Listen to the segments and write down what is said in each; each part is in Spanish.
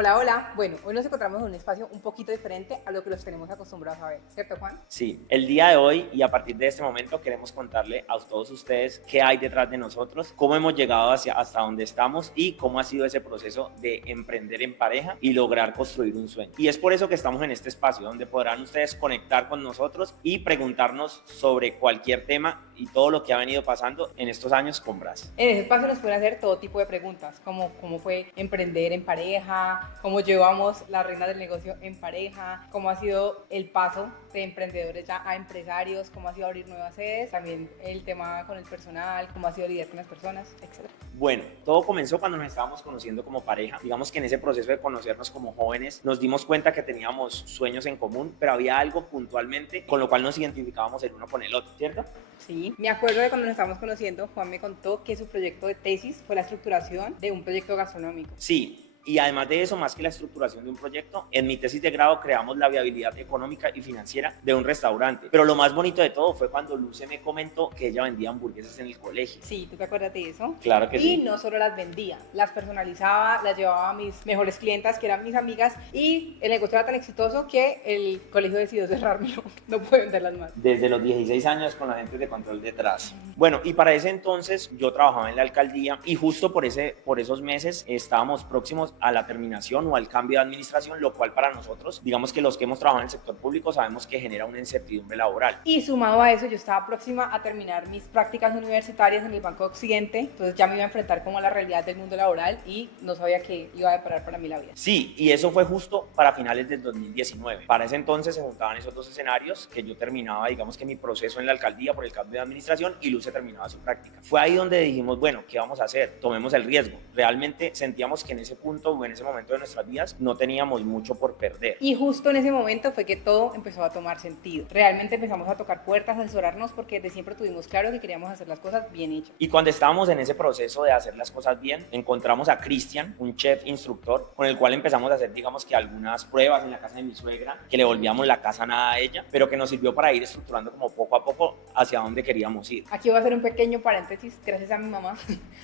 Hola, hola. Bueno, hoy nos encontramos en un espacio un poquito diferente a lo que los tenemos acostumbrados a ver, ¿cierto, Juan? Sí, el día de hoy y a partir de este momento queremos contarle a todos ustedes qué hay detrás de nosotros, cómo hemos llegado hasta donde estamos y cómo ha sido ese proceso de emprender en pareja y lograr construir un sueño. Y es por eso que estamos en este espacio donde podrán ustedes conectar con nosotros y preguntarnos sobre cualquier tema y todo lo que ha venido pasando en estos años con Bras. En ese espacio nos pueden hacer todo tipo de preguntas, como cómo fue emprender en pareja, cómo llevamos las reglas del negocio en pareja, cómo ha sido el paso de emprendedores ya a empresarios, cómo ha sido abrir nuevas sedes, también el tema con el personal, cómo ha sido lidiar con las personas, etc. Bueno, todo comenzó cuando nos estábamos conociendo como pareja. Digamos que en ese proceso de conocernos como jóvenes nos dimos cuenta que teníamos sueños en común, pero había algo puntualmente con lo cual nos identificábamos el uno con el otro, ¿cierto? Sí, me acuerdo de cuando nos estábamos conociendo, Juan me contó que su proyecto de tesis fue la estructuración de un proyecto gastronómico. Sí. Y además de eso, más que la estructuración de un proyecto, en mi tesis de grado creamos la viabilidad económica y financiera de un restaurante. Pero lo más bonito de todo fue cuando Luce me comentó que ella vendía hamburguesas en el colegio. Sí, ¿tú te acuerdas de eso? Claro que y sí. no solo las vendía, las personalizaba, las llevaba a mis mejores clientas, que eran mis amigas, y el negocio era tan exitoso que el colegio decidió cerrarlo, no puede venderlas más. Desde los 16 años con la gente de control detrás. Bueno, y para ese entonces yo trabajaba en la alcaldía y justo por esos meses estábamos próximos a la terminación o al cambio de administración, lo cual para nosotros, digamos que los que hemos trabajado en el sector público sabemos que genera una incertidumbre laboral. Y sumado a eso, yo estaba próxima a terminar mis prácticas universitarias en el Banco Occidente, entonces ya me iba a enfrentar como a la realidad del mundo laboral y no sabía qué iba a deparar para mí la vida. Sí, y eso fue justo para finales del 2019. Para ese entonces se juntaban esos dos escenarios, que yo terminaba, digamos que mi proceso en la alcaldía por el cambio de administración y Luce terminaba su práctica. Fue ahí donde dijimos, bueno, ¿qué vamos a hacer? Tomemos el riesgo. Realmente sentíamos que en ese punto o en ese momento de nuestras vidas no teníamos mucho por perder. Y justo en ese momento fue que todo empezó a tomar sentido. Realmente empezamos a tocar puertas, a asesorarnos, porque desde siempre tuvimos claro que queríamos hacer las cosas bien hechas. Y cuando estábamos en ese proceso de hacer las cosas bien, encontramos a Cristian, un chef instructor, con el cual empezamos a hacer, digamos que algunas pruebas en la casa de mi suegra, que le volvíamos la casa nada a ella, pero que nos sirvió para ir estructurando como poco a poco hacia dónde queríamos ir. Aquí voy a hacer un pequeño paréntesis, gracias a mi mamá,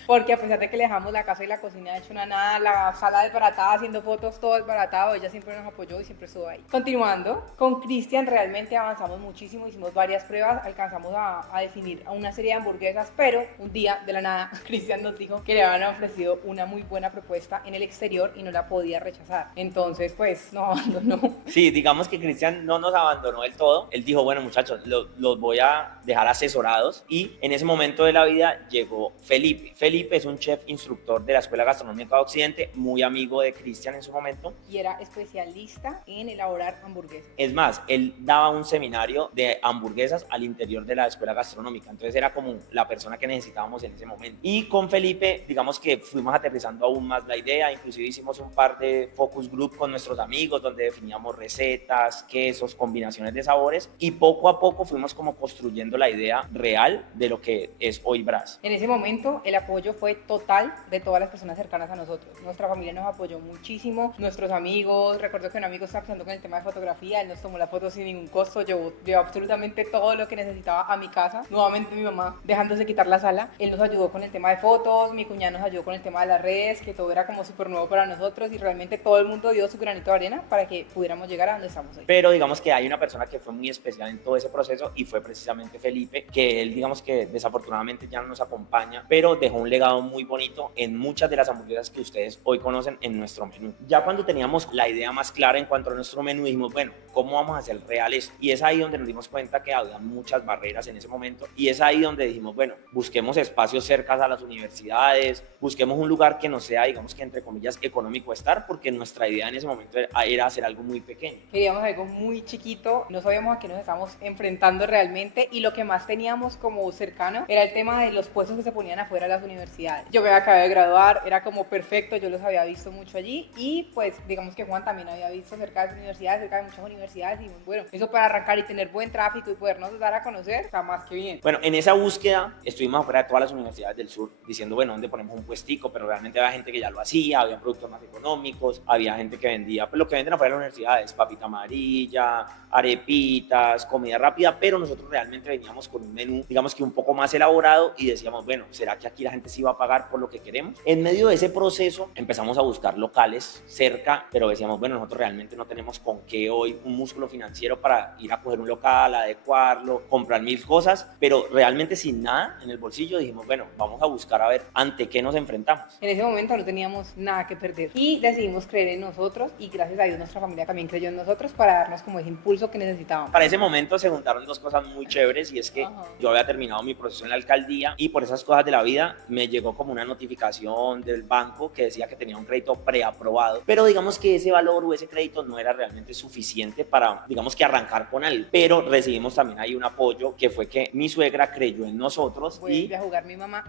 porque a pesar de que le dejamos la casa y la cocina hecho una nada, la sala desbaratada, haciendo fotos, todo desbaratado, ella siempre nos apoyó y siempre estuvo ahí. Continuando, con Cristian realmente avanzamos muchísimo, hicimos varias pruebas, alcanzamos a definir a una serie de hamburguesas, pero un día de la nada Cristian nos dijo que le habían ofrecido una muy buena propuesta en el exterior y no la podía rechazar. Entonces, pues, nos abandonó. Sí, digamos que Cristian no nos abandonó del todo. Él dijo, bueno, muchachos, los voy a dejar asesorados. Y en ese momento de la vida llegó Felipe. Felipe es un chef instructor de la Escuela Gastronómica de Occidente, muy amigo de Cristian en su momento. Y era especialista en elaborar hamburguesas. Es más, él daba un seminario de hamburguesas al interior de la Escuela Gastronómica. Entonces era como la persona que necesitábamos en ese momento. Y con Felipe, digamos que fuimos aterrizando aún más la idea. Inclusive hicimos un par de focus group con nuestros amigos donde definíamos recetas, quesos, combinaciones de sabores. Y poco a poco fuimos como construyendo la idea real de lo que es hoy Bras. En ese momento el apoyo fue total de todas las personas cercanas a nosotros. Nuestra familia nos apoyó muchísimo, nuestros amigos, recuerdo que un amigo estaba empezando con el tema de fotografía, él nos tomó la foto sin ningún costo, llevó absolutamente todo lo que necesitaba a mi casa. Nuevamente mi mamá dejándose quitar la sala, él nos ayudó con el tema de fotos, mi cuñada nos ayudó con el tema de las redes, que todo era como súper nuevo para nosotros y realmente todo el mundo dio su granito de arena para que pudiéramos llegar a donde estamos hoy. Pero digamos que hay una persona que fue muy especial en todo ese proceso y fue precisamente Felipe, que él digamos que desafortunadamente ya no nos acompaña, pero dejó un legado muy bonito en muchas de las hamburguesas que ustedes hoy conocen en nuestro menú. Ya cuando teníamos la idea más clara en cuanto a nuestro menú, dijimos, bueno, ¿cómo vamos a hacer real esto? Y es ahí donde nos dimos cuenta que había muchas barreras en ese momento y es ahí donde dijimos, bueno, busquemos espacios cerca a las universidades, busquemos un lugar que no sea, digamos que entre comillas, económico estar, porque nuestra idea en ese momento era hacer algo muy pequeño. Queríamos algo muy chiquito, no sabíamos a qué nos estábamos enfrentando realmente y lo que más teníamos como cercano era el tema de los puestos que se ponían afuera de las universidades. Yo me acabé de graduar, era como perfecto, yo los había visto mucho allí y pues digamos que Juan también había visto cerca de las universidades, cerca de muchas universidades y bueno, eso para arrancar y tener buen tráfico y podernos dar a conocer está más que bien. Bueno, en esa búsqueda estuvimos afuera de todas las universidades del sur diciendo, bueno, ¿dónde ponemos un puestico? Pero realmente había gente que ya lo hacía, había productos más económicos, había gente que vendía, pues lo que venden afuera de las universidades, papita amarilla, arepitas, comida rápida, pero nosotros realmente veníamos con un menú, digamos que un poco más elaborado y decíamos, bueno, ¿será que aquí la gente sí va a pagar por lo que queremos? En medio de ese proceso empezamos a buscar locales cerca, pero decíamos, bueno, nosotros realmente no tenemos con qué hoy un músculo financiero para ir a coger un local, adecuarlo, comprar mil cosas, pero realmente sin nada en el bolsillo dijimos, bueno, vamos a buscar a ver ante qué nos enfrentamos. En ese momento no teníamos nada que perder y decidimos creer en nosotros y gracias a Dios nuestra familia también creyó en nosotros para darnos como ese impulso que necesitábamos. Para ese momento se juntaron dos cosas muy chéveres y es que yo había terminado mi proceso en la alcaldía y por esas cosas de la vida me llegó como una notificación del banco que decía que tenía un crédito preaprobado, pero digamos que ese valor o ese crédito no era realmente suficiente para, digamos que arrancar con él, pero recibimos también ahí un apoyo que fue que mi suegra creyó en nosotros. Vuelve a jugar mi mamá.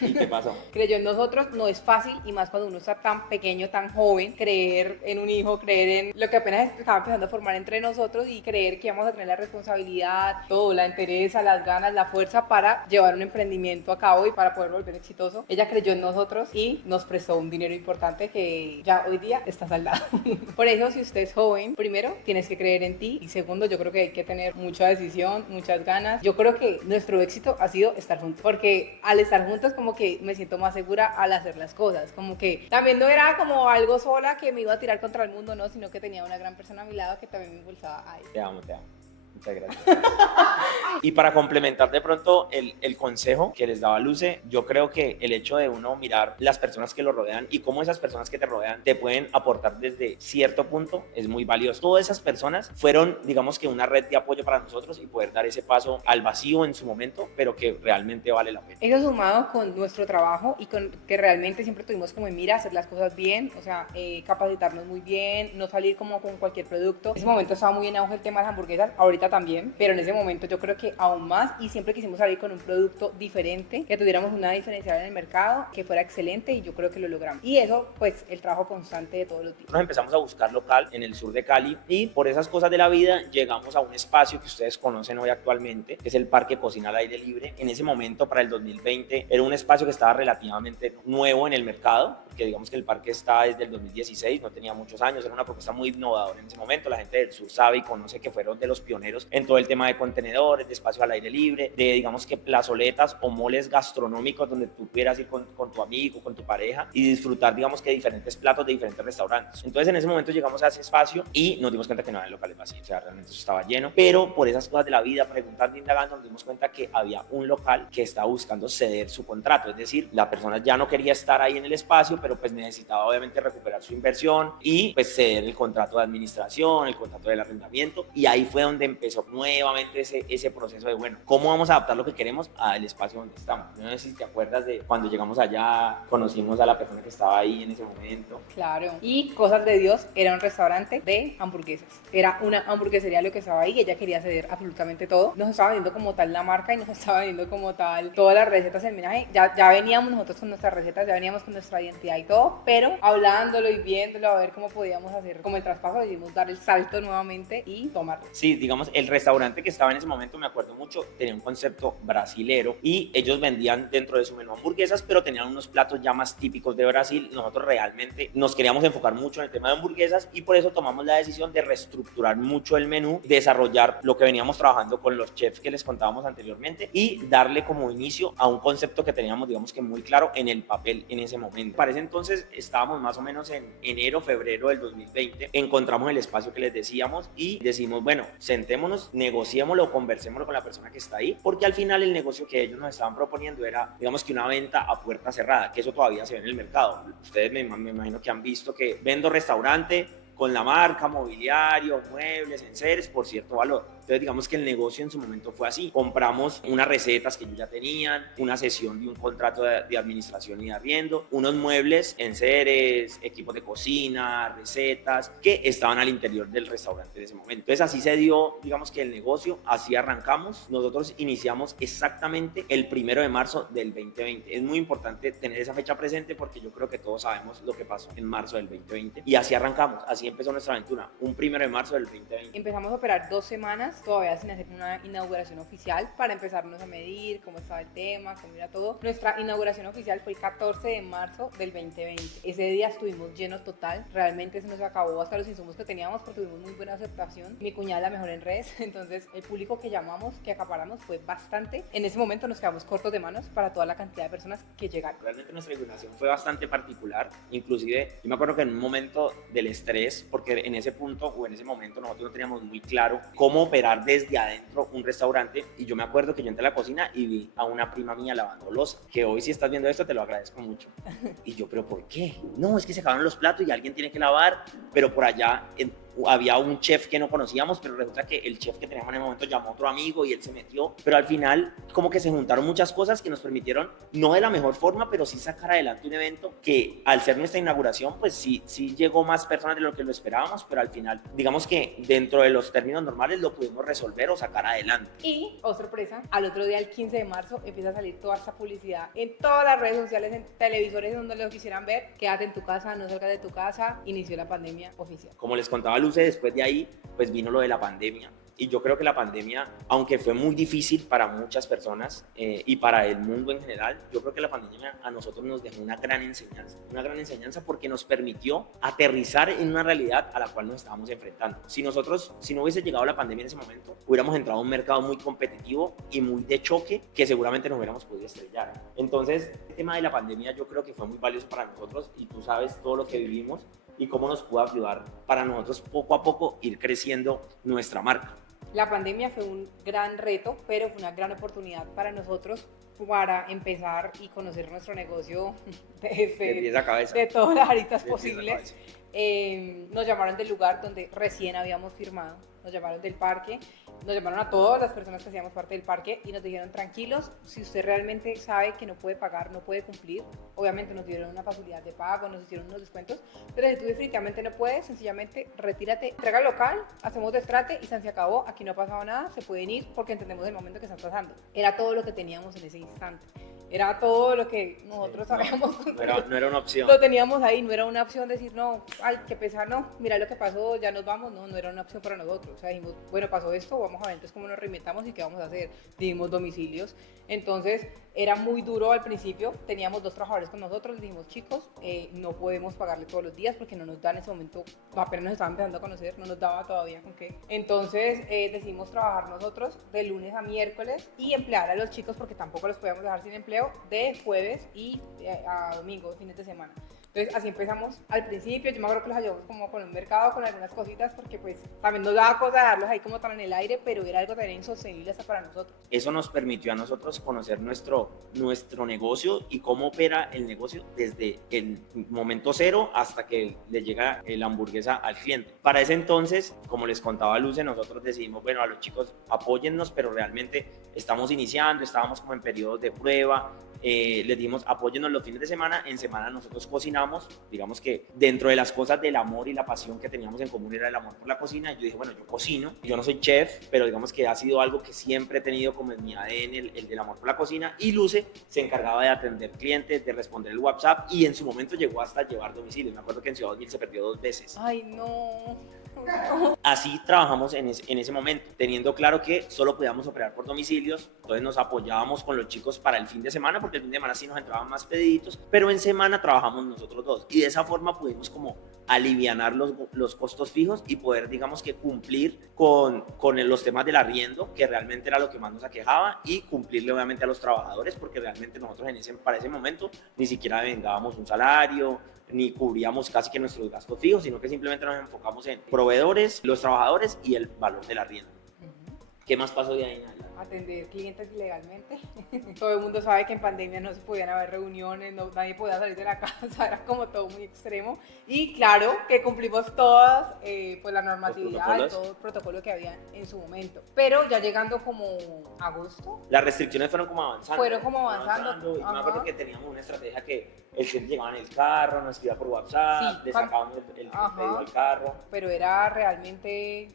¿Y qué pasó? Creyó en nosotros, no es fácil y más cuando uno está tan pequeño, tan joven, creer en un hijo, creer en lo que apenas estaba empezando a formar entre nosotros y creer que íbamos a tener la responsabilidad, todo, la entereza, las ganas, la fuerza para llevar un emprendimiento a cabo y para poder volver exitoso. Ella creyó en nosotros y nos prestó un dinero importante que ya hoy día está saldado. Por eso, si usted es joven, primero tienes que creer en ti y segundo, yo creo que hay que tener mucha decisión, muchas ganas. Yo creo que nuestro éxito ha sido estar juntos, porque al estar juntos como que me siento más segura al hacer las cosas, como que también no era como algo sola que me iba a tirar contra el mundo, no, sino que tenía una gran persona a mi lado que también me impulsaba a eso. Te amo, te amo. Muchas gracias. Y para complementar de pronto el consejo que les daba Luce, yo creo que el hecho de uno mirar las personas que lo rodean y cómo esas personas que te rodean te pueden aportar desde cierto punto es muy valioso. Todas esas personas fueron, digamos que una red de apoyo para nosotros y poder dar ese paso al vacío en su momento, pero que realmente vale la pena. Eso sumado con nuestro trabajo y con que realmente siempre tuvimos como en mira hacer las cosas bien, o sea, capacitarnos muy bien, no salir como con cualquier producto. En ese momento estaba muy en auge el tema de las hamburguesas, ahorita también, pero en ese momento yo creo que aún más y siempre quisimos salir con un producto diferente, que tuviéramos una diferencial en el mercado, que fuera excelente y yo creo que lo logramos. Y eso, pues, el trabajo constante de todos los días. Nos empezamos a buscar local en el sur de Cali y por esas cosas de la vida llegamos a un espacio que ustedes conocen hoy actualmente, que es el Parque Cocina al Aire Libre. En ese momento, para el 2020, era un espacio que estaba relativamente nuevo en el mercado, porque digamos que el parque está desde el 2016, no tenía muchos años, era una propuesta muy innovadora en ese momento. La gente del sur sabe y conoce que fueron de los pioneros en todo el tema de contenedores, de espacio al aire libre, de digamos que plazoletas o moles gastronómicos donde tú pudieras ir con tu amigo, con tu pareja y disfrutar digamos que diferentes platos de diferentes restaurantes. Entonces en ese momento llegamos a ese espacio y nos dimos cuenta que no había locales vacíos, o sea, realmente eso estaba lleno, pero por esas cosas de la vida, preguntando, indagando, nos dimos cuenta que había un local que estaba buscando ceder su contrato, es decir, la persona ya no quería estar ahí en el espacio, pero pues necesitaba obviamente recuperar su inversión y pues ceder el contrato de administración, el contrato del arrendamiento, y ahí fue donde empezó nuevamente ese proceso de, bueno, ¿cómo vamos a adaptar lo que queremos al espacio donde estamos? No sé si te acuerdas de cuando llegamos allá, conocimos a la persona que estaba ahí en ese momento. Claro. Y cosas de Dios, era un restaurante de hamburguesas. Era una hamburguesería lo que estaba ahí y ella quería ceder absolutamente todo. Nos estaba vendiendo como tal la marca y nos estaba vendiendo como tal todas las recetas del menaje. Ya veníamos nosotros con nuestras recetas, ya veníamos con nuestra identidad y todo, pero hablándolo y viéndolo a ver cómo podíamos hacer como el traspaso, decidimos dar el salto nuevamente y tomarlo. Sí, digamos, el restaurante que estaba en ese momento, me acuerdo mucho, tenía un concepto brasilero y ellos vendían dentro de su menú hamburguesas, pero tenían unos platos ya más típicos de Brasil. Nosotros realmente nos queríamos enfocar mucho en el tema de hamburguesas y por eso tomamos la decisión de reestructurar mucho el menú, desarrollar lo que veníamos trabajando con los chefs que les contábamos anteriormente y darle como inicio a un concepto que teníamos, digamos que muy claro en el papel en ese momento. Para ese entonces estábamos más o menos en enero, febrero del 2020, encontramos el espacio que les decíamos y decimos, bueno, sentémonos, negociémoslo, conversémoslo con la persona que está ahí, porque al final el negocio que ellos nos estaban proponiendo era, digamos que una venta a puerta cerrada, que eso todavía se ve en el mercado. Ustedes me imagino que han visto que vendo restaurante con la marca, mobiliario, muebles, enseres por cierto valor. Entonces digamos que el negocio en su momento fue así. Compramos unas recetas que ellos ya tenían, una sesión de un contrato de administración y de arriendo, unos muebles, enseres, equipos de cocina, recetas que estaban al interior del restaurante de ese momento. Entonces así se dio, digamos que el negocio, así arrancamos. Nosotros iniciamos exactamente el 1 de marzo del 2020. Es muy importante tener esa fecha presente porque yo creo que todos sabemos lo que pasó en marzo del 2020 y así arrancamos, así empezó nuestra aventura, un 1 de marzo del 2020. Empezamos a operar 2 semanas todavía sin hacer una inauguración oficial para empezarnos a medir cómo estaba el tema, cómo era todo. Nuestra inauguración oficial fue el 14 de marzo del 2020. Ese día estuvimos llenos total, realmente se nos acabó hasta los insumos que teníamos porque tuvimos muy buena aceptación. Mi cuñada la mejor en redes, entonces el público que llamamos, que acaparamos fue bastante. En ese momento nos quedamos cortos de manos para toda la cantidad de personas que llegaron. Realmente nuestra inauguración fue bastante particular, inclusive yo me acuerdo que en un momento del estrés, porque en ese punto o en ese momento nosotros no teníamos muy claro cómo operar desde adentro un restaurante, y yo me acuerdo que yo entré a la cocina y vi a una prima mía lavando loza, que hoy si estás viendo esto te lo agradezco mucho. Y yo, ¿pero por qué? No, es que se acabaron los platos y alguien tiene que lavar, pero por allá había un chef que no conocíamos, pero resulta que el chef que teníamos en el momento llamó a otro amigo y él se metió, pero al final como que se juntaron muchas cosas que nos permitieron, no de la mejor forma, pero sí sacar adelante un evento que al ser nuestra inauguración, pues sí llegó más personas de lo que lo esperábamos, pero al final, digamos que dentro de los términos normales lo pudimos resolver o sacar adelante. Y, oh sorpresa, al otro día, el 15 de marzo, empieza a salir toda esta publicidad en todas las redes sociales, en televisores, donde lo quisieran ver. Quédate en tu casa, no salgas de tu casa. Inició la pandemia oficial. Como les contaba Luce, después de ahí, pues vino lo de la pandemia. Y yo creo que la pandemia, aunque fue muy difícil para muchas personas y para el mundo en general, yo creo que la pandemia a nosotros nos dejó una gran enseñanza porque nos permitió aterrizar en una realidad a la cual nos estábamos enfrentando. Si no hubiese llegado la pandemia en ese momento, hubiéramos entrado a un mercado muy competitivo y muy de choque que seguramente nos hubiéramos podido estrellar. Entonces, el tema de la pandemia yo creo que fue muy valioso para nosotros y tú sabes todo lo que vivimos y cómo nos pudo ayudar para nosotros poco a poco ir creciendo nuestra marca. La pandemia fue un gran reto, pero fue una gran oportunidad para nosotros para empezar y conocer nuestro negocio de pies a cabeza, de todas las aristas posibles. Nos llamaron del lugar donde recién habíamos firmado, nos llamaron del parque, nos llamaron a todas las personas que hacíamos parte del parque y nos dijeron tranquilos, si usted realmente sabe que no puede pagar, no puede cumplir, obviamente nos dieron una facilidad de pago, nos hicieron unos descuentos, pero si tú definitivamente no puedes, sencillamente retírate, entrega al local, hacemos destrate y se acabó, aquí no ha pasado nada, se pueden ir porque entendemos el momento que están pasando. Era todo lo que teníamos en ese instante. Era todo lo que nosotros sabíamos. No era una opción. Lo teníamos ahí, no era una opción decir, no, ay, qué pesar, no, mira lo que pasó, ya nos vamos, no era una opción para nosotros. O sea, dijimos, bueno, pasó esto, vamos a ver entonces cómo nos reinventamos y qué vamos a hacer. Dimos domicilios. Entonces, era muy duro al principio, teníamos 2 trabajadores con nosotros, les dijimos, chicos, no podemos pagarle todos los días porque no nos da en ese momento, apenas nos estaban empezando a conocer, no nos daba todavía con qué. Entonces, decidimos trabajar nosotros de lunes a miércoles y emplear a los chicos porque tampoco los podíamos dejar sin empleo de jueves y a domingo, fines de semana. Entonces así empezamos al principio, yo me acuerdo que los ayudamos como con un mercado, con algunas cositas, porque pues también nos daba cosa dejarlos ahí como tan en el aire, pero era algo también insostenible hasta para nosotros. Eso nos permitió a nosotros conocer nuestro negocio y cómo opera el negocio desde el momento cero hasta que le llega la hamburguesa al cliente. Para ese entonces, como les contaba Luce, nosotros decidimos, bueno, a los chicos apóyennos, pero realmente estamos iniciando, estábamos como en periodos de prueba, les dimos apóyennos los fines de semana, en semana nosotros cocinamos, digamos que dentro de las cosas del amor y la pasión que teníamos en común era el amor por la cocina. Yo dije, bueno, yo cocino, yo no soy chef, pero digamos que ha sido algo que siempre he tenido como en mi ADN, el del amor por la cocina, y Luce se encargaba de atender clientes, de responder el WhatsApp y en su momento llegó hasta llevar domicilio. Me acuerdo que en Ciudad 2000 se perdió 2 veces. Ay, no. Así trabajamos en ese momento, teniendo claro que solo podíamos operar por domicilios, entonces nos apoyábamos con los chicos para el fin de semana, porque el fin de semana sí nos entraban más pediditos, pero en semana trabajamos nosotros dos, y de esa forma pudimos como alivianar los costos fijos y poder, digamos que cumplir con los temas del arriendo, que realmente era lo que más nos aquejaba, y cumplirle obviamente a los trabajadores, porque realmente nosotros para ese momento ni siquiera vengábamos un salario, ni cubríamos casi que nuestros gastos fijos, sino que simplemente nos enfocamos en proveedores, los trabajadores y el valor del arriendo. ¿Qué más pasó de ahí en adelante? Atender clientes ilegalmente. Todo el mundo sabe que en pandemia no se podían haber reuniones, nadie podía salir de la casa, era como todo muy extremo. Y claro que cumplimos todas pues la normatividad, todo el protocolo que había en su momento. Pero ya llegando como a agosto. Las restricciones fueron como avanzando. Y me acuerdo que teníamos una estrategia que el cliente llegaba en el carro, nos escribía por WhatsApp, sí, le sacábamos el pedido al carro. Pero era realmente...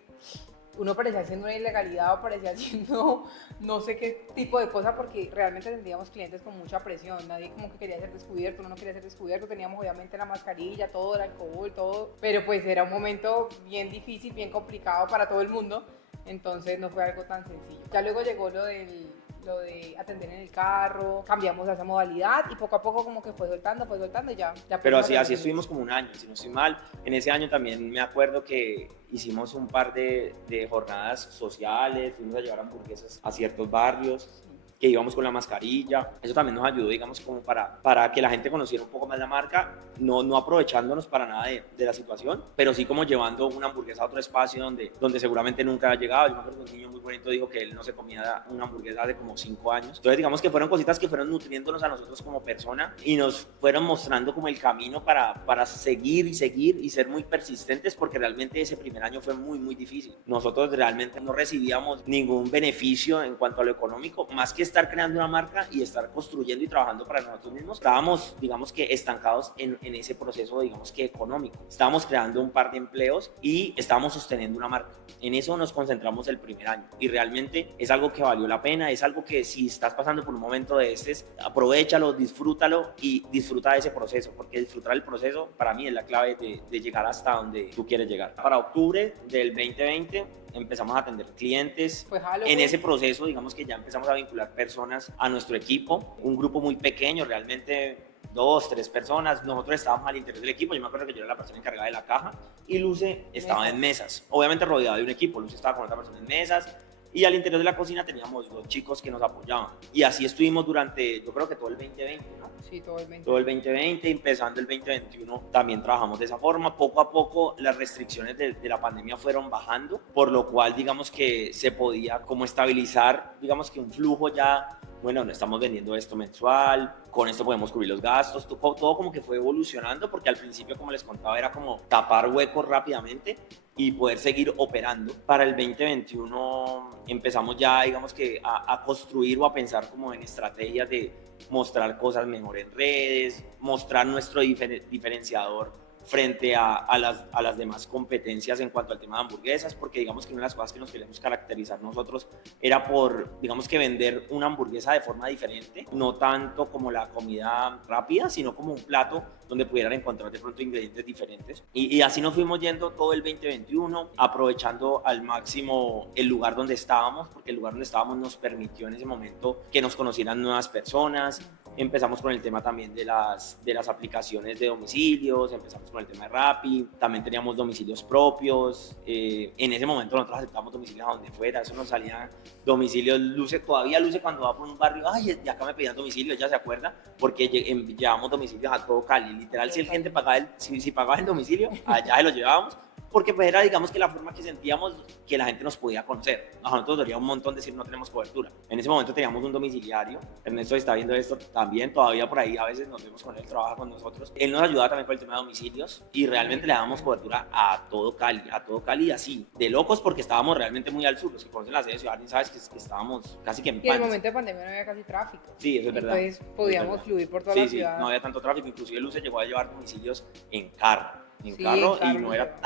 Uno parecía haciendo una ilegalidad o parecía haciendo no sé qué tipo de cosa, porque realmente tendríamos clientes con mucha presión, nadie como que quería ser descubierto, uno no quería ser descubierto, teníamos obviamente la mascarilla, todo el alcohol, todo, pero pues era un momento bien difícil, bien complicado para todo el mundo. entonces no fue algo tan sencillo. Ya luego llegó lo de atender en el carro, cambiamos a esa modalidad y poco a poco como que fue soltando y ya Pero así estuvimos como un año, si no estoy mal. En ese año también me acuerdo que hicimos un par de jornadas sociales, fuimos a llevar hamburguesas a ciertos barrios, que íbamos con la mascarilla. Eso también nos ayudó, digamos, como para que la gente conociera un poco más la marca, no aprovechándonos para nada de la situación, pero sí como llevando una hamburguesa a otro espacio donde seguramente nunca ha llegado. Yo me acuerdo que un niño muy bonito dijo que él no se comía una hamburguesa hace como 5 años. Entonces, digamos que fueron cositas que fueron nutriéndonos a nosotros como persona y nos fueron mostrando como el camino para seguir y ser muy persistentes, porque realmente ese primer año fue muy, muy difícil. Nosotros realmente no recibíamos ningún beneficio en cuanto a lo económico, más que estar creando una marca y estar construyendo y trabajando para nosotros mismos. Estábamos, digamos que estancados en ese proceso, digamos que económico. Estábamos creando un par de empleos y estábamos sosteniendo una marca. En eso nos concentramos el primer año y realmente es algo que valió la pena, es algo que si estás pasando por un momento de aprovéchalo, disfrútalo y disfruta de ese proceso, porque disfrutar el proceso para mí es la clave de llegar hasta donde tú quieres llegar. Para octubre del 2020 empezamos a atender clientes. En ese proceso, digamos que ya empezamos a vincular personas a nuestro equipo, un grupo muy pequeño, realmente 2, 3 personas. Nosotros estábamos al interior del equipo. Yo me acuerdo que yo era la persona encargada de la caja y Luce estaba en mesas, obviamente rodeado de un equipo. Luce estaba con otra persona en mesas y al interior de la cocina teníamos 2 chicos que nos apoyaban. Y así estuvimos durante, yo creo que todo el 2020, ¿no? Sí, todo el 2020. Todo el 2020, empezando el 2021, también trabajamos de esa forma. Poco a poco las restricciones de la pandemia fueron bajando, por lo cual digamos que se podía como estabilizar, digamos que un flujo ya, bueno, no estamos vendiendo esto mensual, con esto podemos cubrir los gastos, todo como que fue evolucionando, porque al principio, como les contaba, era como tapar huecos rápidamente y poder seguir operando. Para el 2021 empezamos ya, digamos que a construir o a pensar como en estrategias de mostrar cosas mejor en redes, mostrar nuestro diferenciador frente a las demás competencias en cuanto al tema de hamburguesas, porque digamos que una de las cosas que nos queremos caracterizar nosotros era por, digamos que vender una hamburguesa de forma diferente, no tanto como la comida rápida, sino como un plato donde pudieran encontrar de pronto ingredientes diferentes. Y así nos fuimos yendo todo el 2021, aprovechando al máximo el lugar donde estábamos, porque el lugar donde estábamos nos permitió en ese momento que nos conocieran nuevas personas. Empezamos con el tema también de las aplicaciones de domicilios, empezamos con el tema de Rappi, también teníamos domicilios propios. En ese momento nosotros aceptamos domicilios a donde fuera, eso nos salía domicilios. Todavía Luce cuando va por un barrio, ay, de acá me pedían domicilio, ella se acuerda, porque llevamos domicilios a todo Cali. Literal, si el cliente pagaba si pagaba el domicilio, allá se lo llevábamos, porque pues era, digamos, que la forma que sentíamos que la gente nos podía conocer. A nosotros dolía un montón decir no tenemos cobertura. En ese momento teníamos un domiciliario. Ernesto está viendo esto también, todavía por ahí a veces nos vemos con él, trabaja con nosotros. Él nos ayudaba también con el tema de domicilios y realmente le dábamos cobertura a todo Cali, así, de locos, porque estábamos realmente muy al sur. Los que conocen la sede de Ciudad, sabes que estábamos casi que en Y en el momento de pandemia no había casi tráfico. Sí, eso es verdad. Entonces podíamos fluir por toda la ciudad. Sí, no había tanto tráfico. Inclusive Luce llegó a llevar domicilios en carro y no era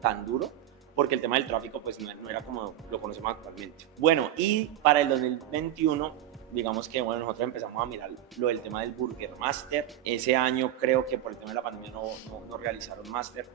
tan duro, porque el tema del tráfico pues no era como lo conocemos actualmente. Bueno, y para el 2021, digamos que bueno, nosotros empezamos a mirar lo del tema del Burger Master. Ese año creo que por el tema de la pandemia no realizaron Master.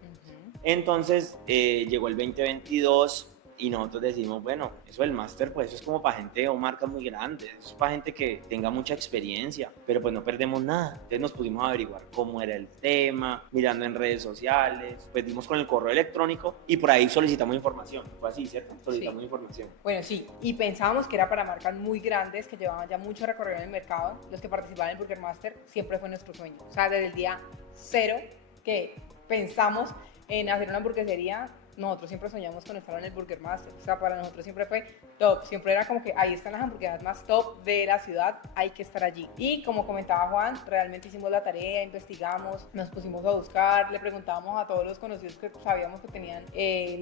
Entonces llegó el 2022 y nosotros decimos, bueno, eso del máster, pues eso es como para gente o marcas muy grandes, eso es para gente que tenga mucha experiencia, pero pues no perdemos nada. Entonces nos pusimos a averiguar cómo era el tema, mirando en redes sociales, pues dimos con el correo electrónico y por ahí solicitamos información. Fue así, ¿cierto? Solicitamos información. Bueno, sí, y pensábamos que era para marcas muy grandes que llevaban ya mucho recorrido en el mercado. Los que participaban en el Burger Master siempre fue nuestro sueño. O sea, desde el día 0 que pensamos en hacer una hamburguesería, nosotros siempre soñamos con estar en el Burger Master. O sea, para nosotros siempre fue top. Siempre era como que ahí están las hamburguesas más top de la ciudad, hay que estar allí. Y como comentaba Juan, realmente hicimos la tarea, investigamos, nos pusimos a buscar, le preguntábamos a todos los conocidos que sabíamos que tenían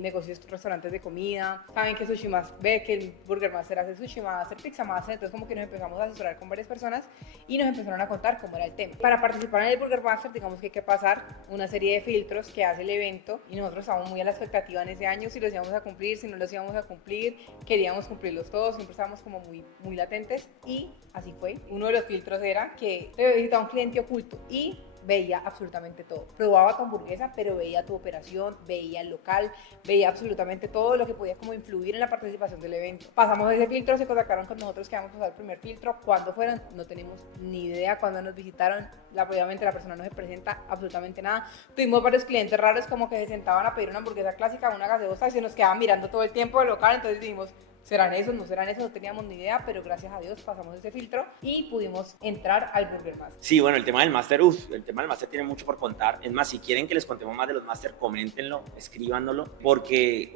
negocios, restaurantes de comida. Saben que Sushi Master, ve que el Burger Master hace Sushi Master, Pizza Master. Entonces como que nos empezamos a asesorar con varias personas y nos empezaron a contar cómo era el tema. Para participar en el Burger Master, digamos que hay que pasar una serie de filtros que hace el evento y nosotros estábamos muy a la expectativa en ese año, si los íbamos a cumplir, si no los íbamos a cumplir, queríamos cumplirlos todos, siempre estábamos como muy latentes y así fue. Uno de los filtros era que necesitaba un cliente oculto y veía absolutamente todo. Probaba tu hamburguesa, pero veía tu operación, veía el local, veía absolutamente todo lo que podía como influir en la participación del evento. Pasamos ese filtro, se contactaron con nosotros que vamos a pasar el primer filtro. ¿Cuándo fueron? No tenemos ni idea. Cuando nos visitaron, obviamente la persona no se presenta absolutamente nada. Tuvimos varios clientes raros como que se sentaban a pedir una hamburguesa clásica, una gaseosa y se nos quedaban mirando todo el tiempo el local, entonces dijimos, ¿serán esos? ¿No serán esos? No teníamos ni idea, pero gracias a Dios pasamos ese filtro y pudimos entrar al Burger Master. Sí, bueno, el tema del máster, el tema del máster tiene mucho por contar. Es más, si quieren que les contemos más de los máster, coméntenlo, escríbanoslo, porque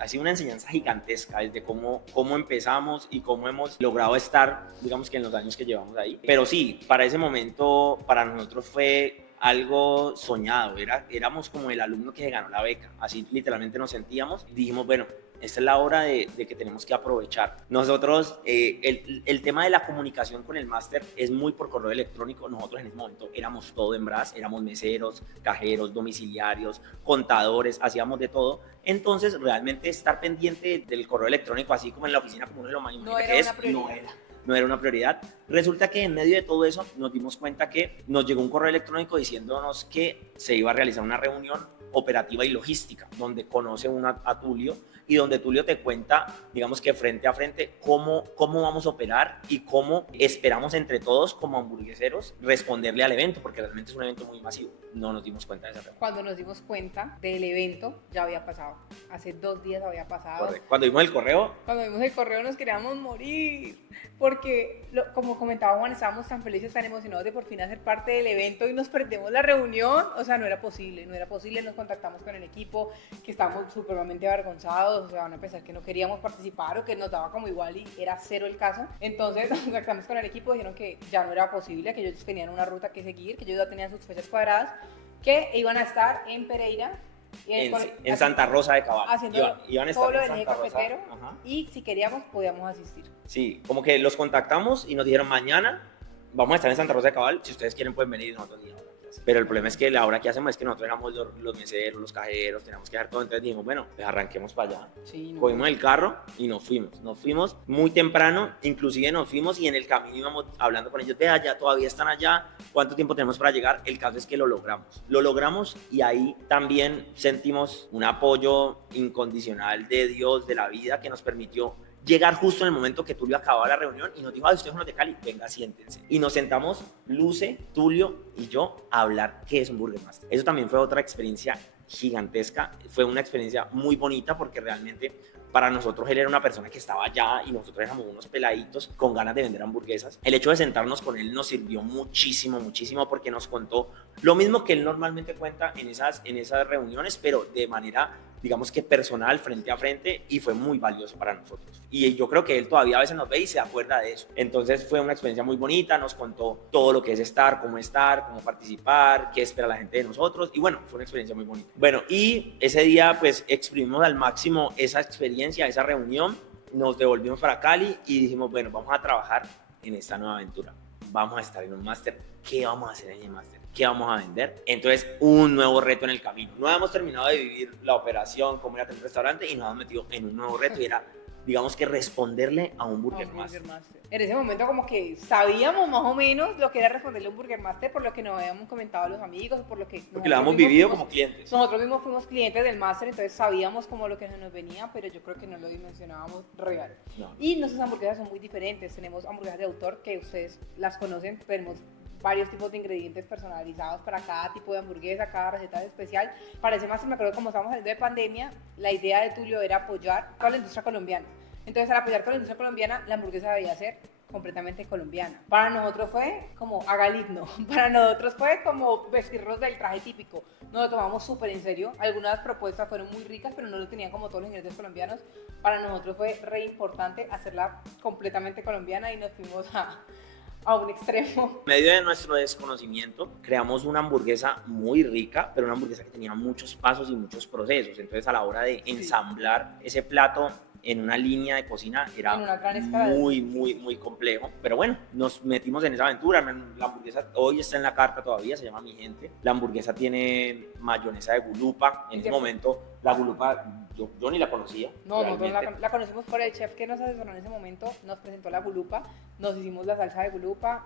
ha sido una enseñanza gigantesca desde cómo empezamos y cómo hemos logrado estar, digamos que en los años que llevamos ahí. Pero sí, para ese momento, para nosotros fue algo soñado, éramos como el alumno que se ganó la beca, así literalmente nos sentíamos y dijimos, bueno, esta es la hora de que tenemos que aprovechar. Nosotros, el tema de la comunicación con el máster es muy por correo electrónico. Nosotros en ese momento éramos todo en Brass, éramos meseros, cajeros, domiciliarios, contadores, hacíamos de todo. Entonces, realmente estar pendiente del correo electrónico, así como en la oficina, como uno lo imagina que es, no era una prioridad. Resulta que en medio de todo eso nos dimos cuenta que nos llegó un correo electrónico diciéndonos que se iba a realizar una reunión operativa y logística, donde conoce a Tulio y donde Tulio te cuenta, digamos que frente a frente, cómo vamos a operar y cómo esperamos entre todos como hamburgueseros responderle al evento, porque realmente es un evento muy masivo. No nos dimos cuenta de esa reunión. Cuando nos dimos cuenta del evento, ya había pasado. Hace 2 días había pasado. Correcto. Cuando vimos el correo... Cuando vimos el correo nos queríamos morir, porque como comentaba Juan, estábamos tan felices, tan emocionados de por fin hacer parte del evento y nos perdemos la reunión. O sea, no era posible. Nos contactamos con el equipo, que estábamos supremamente avergonzados, o sea, van a pensar que no queríamos participar o que nos daba como igual y era cero el caso. Entonces nos contactamos con el equipo, dijeron que ya no era posible, que ellos tenían una ruta que seguir, que ellos ya tenían sus fechas cuadradas, que iban a estar en Pereira, en Santa Rosa de Cabal, haciendo iban a estar todo lo en del eje Santa Rosa. cafetero, y si queríamos podíamos asistir. Sí, como que los contactamos y nos dijeron mañana vamos a estar en Santa Rosa de Cabal, si ustedes quieren pueden venir y nosotros dijimos. Pero el problema es que la hora que hacemos es que nosotros éramos los meseros, los cajeros, teníamos que dejar todo. Entonces dijimos, bueno, pues arranquemos para allá. Sí, Cogimos el carro y nos fuimos. Nos fuimos muy temprano, inclusive nos fuimos y en el camino íbamos hablando con ellos, vea, ya todavía están allá, ¿cuánto tiempo tenemos para llegar? El caso es que lo logramos. Lo logramos y ahí también sentimos un apoyo incondicional de Dios, de la vida, que nos permitió llegar justo en el momento que Tulio acababa la reunión y nos dijo, ustedes son los de Cali, venga, siéntense. Y nos sentamos, Luce, Tulio y yo, a hablar qué es un Burger Master. Eso también fue otra experiencia gigantesca, fue una experiencia muy bonita porque realmente para nosotros él era una persona que estaba allá y nosotros éramos unos peladitos con ganas de vender hamburguesas. El hecho de sentarnos con él nos sirvió muchísimo, muchísimo, porque nos contó lo mismo que él normalmente cuenta en esas reuniones, pero de manera, digamos que personal, frente a frente, y fue muy valioso para nosotros. Y yo creo que él todavía a veces nos ve y se acuerda de eso. Entonces fue una experiencia muy bonita, nos contó todo lo que es estar, cómo participar, qué espera la gente de nosotros, y bueno, fue una experiencia muy bonita. Bueno, y ese día pues exprimimos al máximo esa experiencia, esa reunión, nos devolvimos para Cali y dijimos, bueno, vamos a trabajar en esta nueva aventura, vamos a estar en un máster, ¿qué vamos a hacer en el máster? ¿Qué vamos a vender? Entonces, un nuevo reto en el camino. No habíamos terminado de vivir la operación, cómo ir a tener un restaurante, y nos habíamos metido en un nuevo reto y era, digamos que responderle a un Burger Master. En ese momento como que sabíamos más o menos lo que era responderle a un Burger Master por lo que nos habíamos comentado a los amigos, por lo que lo habíamos vivido como clientes. Nosotros mismos fuimos clientes del Master, entonces sabíamos como lo que nos venía, pero yo creo que no lo dimensionábamos real. No. Y nuestras hamburguesas son muy diferentes. Tenemos hamburguesas de autor que ustedes las conocen, tenemos varios tipos de ingredientes personalizados para cada tipo de hamburguesa, cada receta especial. Para ese Master, me acuerdo que como estábamos saliendo de pandemia, la idea de Tulio era apoyar toda la industria colombiana. Entonces, al apoyar con la industria colombiana, la hamburguesa debía ser completamente colombiana. Para nosotros fue como haga el himno. Para nosotros fue como vestirnos del traje típico. Nos lo tomamos súper en serio. Algunas propuestas fueron muy ricas, pero no lo tenían como todos los ingredientes colombianos. Para nosotros fue re importante hacerla completamente colombiana y nos fuimos a un extremo. En medio de nuestro desconocimiento, creamos una hamburguesa muy rica, pero una hamburguesa que tenía muchos pasos y muchos procesos. Entonces, a la hora de ensamblar ese plato en una línea de cocina era muy complejo, pero bueno, nos metimos en esa aventura. La hamburguesa hoy está en la carta todavía, se llama Mi Gente. La hamburguesa tiene mayonesa de gulupa. En ese momento la gulupa yo ni la conocía. No, nosotros realmente. la conocimos por el chef que nos asesoró en ese momento, nos presentó la gulupa, nos hicimos la salsa de gulupa,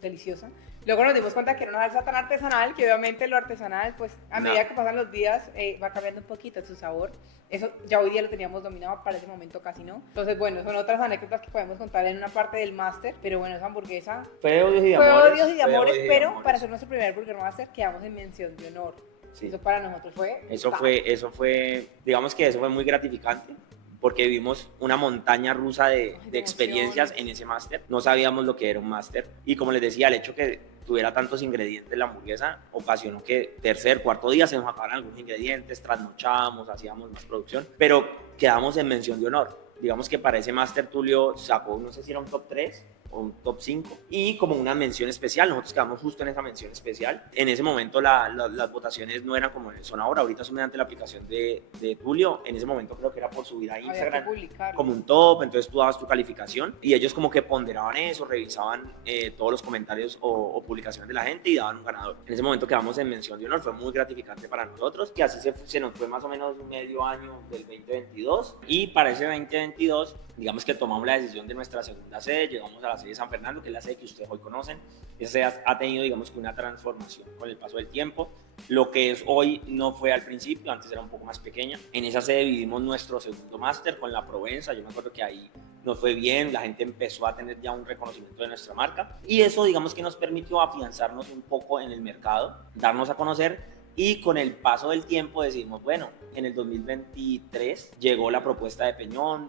deliciosa. Luego nos dimos cuenta que era una salsa tan artesanal, que obviamente lo artesanal, pues a medida que pasan los días, va cambiando un poquito su sabor. Eso ya hoy día lo teníamos dominado, para ese momento casi no. Entonces, bueno, son otras anécdotas que podemos contar en una parte del máster, pero bueno, esa hamburguesa Fue de odios y de fue amores. odios y de fue amores, odios y de pero amores. para hacer nuestro primer Burger Master quedamos en mención de honor. Sí. Eso para nosotros fue... Eso fue, digamos que eso fue muy gratificante porque vivimos una montaña rusa de experiencias en ese máster. No sabíamos lo que era un máster y como les decía, el hecho que tuviera tantos ingredientes la hamburguesa ocasionó que tercer, cuarto día se nos acabaran algunos ingredientes, trasnochábamos, hacíamos más producción, pero quedamos en mención de honor. Digamos que para ese máster Tulio sacó, no sé si era un top 3 o un top 5 y como una mención especial, nosotros quedamos justo en esa mención especial. En ese momento las votaciones no eran como son ahorita son mediante la aplicación de Tulio. En ese momento creo que era por subir a Instagram como un top, entonces tú dabas tu calificación y ellos como que ponderaban eso, revisaban todos los comentarios o publicaciones de la gente y daban un ganador. En ese momento quedamos en mención de honor, fue muy gratificante para nosotros, que así se nos fue más o menos medio año del 2022 y para ese 2022 digamos que tomamos la decisión de nuestra segunda sede, llegamos a la sede de San Fernando, que es la sede que ustedes hoy conocen. Esa sede ha tenido, digamos que una transformación con el paso del tiempo. Lo que es hoy no fue al principio, antes era un poco más pequeña. En esa sede vivimos nuestro segundo máster con la Provenza. Yo me acuerdo que ahí nos fue bien, la gente empezó a tener ya un reconocimiento de nuestra marca y eso digamos que nos permitió afianzarnos un poco en el mercado, darnos a conocer. Y con el paso del tiempo decidimos, bueno, en el 2023 llegó la propuesta de Peñón,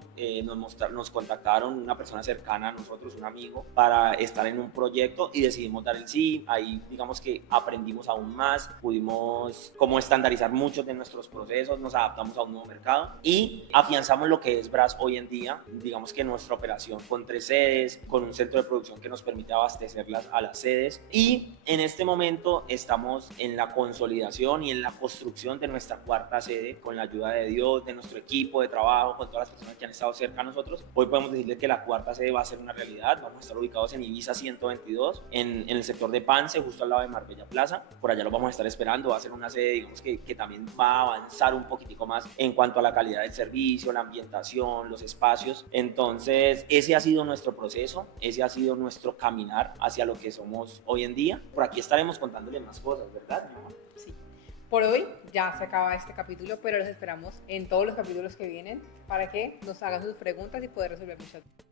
nos contactaron una persona cercana a nosotros, un amigo, para estar en un proyecto y decidimos dar el sí. Ahí digamos que aprendimos aún más, pudimos como estandarizar muchos de nuestros procesos, nos adaptamos a un nuevo mercado y afianzamos lo que es Brass hoy en día. Digamos que nuestra operación con 3 sedes, con un centro de producción que nos permite abastecerlas a las sedes y en este momento estamos en la consolidación y en la construcción de nuestra cuarta sede con la ayuda de Dios, de nuestro equipo de trabajo, con todas las personas que han estado cerca a nosotros. Hoy podemos decirles que la cuarta sede va a ser una realidad. Vamos a estar ubicados en Ibiza 122, en el sector de Pance, justo al lado de Marbella Plaza. Por allá lo vamos a estar esperando. Va a ser una sede, digamos, que también va a avanzar un poquitico más en cuanto a la calidad del servicio, la ambientación, los espacios. Entonces, ese ha sido nuestro proceso, ese ha sido nuestro caminar hacia lo que somos hoy en día. Por aquí estaremos contándoles más cosas, ¿verdad, mi amor? Sí. Por hoy ya se acaba este capítulo, pero los esperamos en todos los capítulos que vienen para que nos hagan sus preguntas y poder resolver muchas dudas.